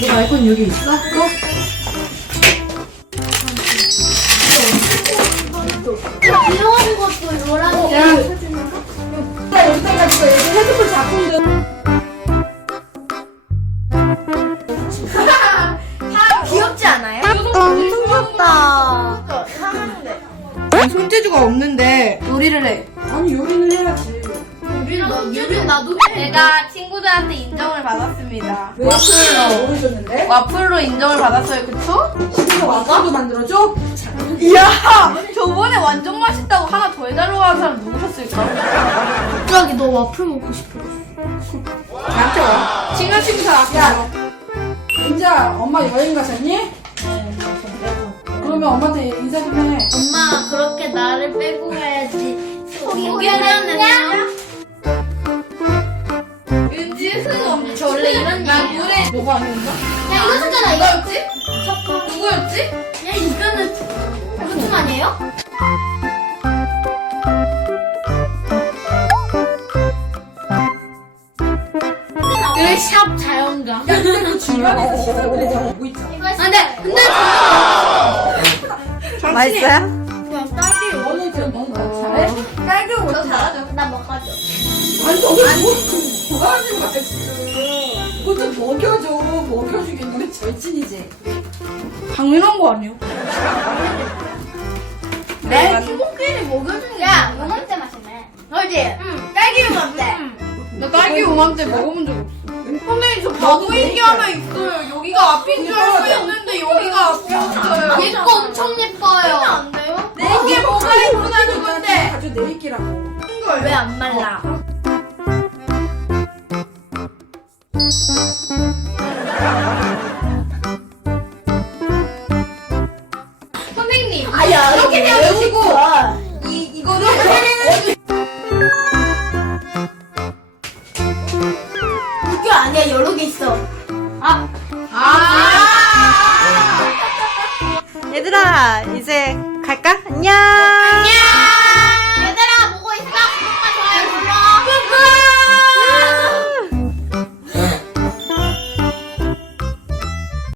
너 말건 여기 있어? 또? 이런 것도 노란색. 야. 나 여기다 가지고 여기 핸드폰. 귀엽지 않아요? 귀엽다. 손재주가 없는데 요리를 해. 아니 요리는. 유리는 나도 제가 친구들한테 인정을 받았습니다. 왜 와플을 모르셨는데? 와플로 인정을 받았어요, 그쵸? 친구가 와플도 만들어줘? 이야! 저번에 완전 맛있다고 하나 더 해달라고 하는 사람 누구셨을까? 갑자기 너 와플 먹고 싶어. 나한테 와. 친한 친구 다 야, 은자 엄마 여행 가셨니? 그러면 엄마한테 인사 좀 해. 엄마 그렇게 나를 빼고 가야지. 포기하려느냐? 은지 흥 없네. 저 원래 이런 나. 노래 너가 아닌가? 야 이거 잖아 이거. 누구였지? 누구였지? 야 이거는 무슨 아니에요? 으샵 자연가. 야, 근데 그 오고 있잖아. 안돼 근데 맛있어요? 그냥 딸기 너는 지금 너무 잘해? 딸기보다 잘하죠. 나 먹어줘. 아니, 뭐, 뭐가 하는 거야, 지금. 그거 좀 먹여줘. 먹여주긴 우리 절친이지. 당연한 거 아니에요? 내 친구끼리 먹여주는 게. 야 요맘때 맛이네. 그지? 응. 딸기 요맘때. 나 딸기 오만때 먹어본 적 없어. 선생님 저 바보인 게 하나 있어요. 여기가 앞인 줄 알고 있는데 여기가 앞이었어요. 얘 거 엄청 예뻐요. 안 돼요? 내게 뭐가 예쁘다는 건데. 아주 내리끼라고. 왜 안 말라? 선생님 아야 이렇게 세워주시고 이 이거를 학교 아니야 여러 개 있어. 아 얘들아 이제 갈까? 안녕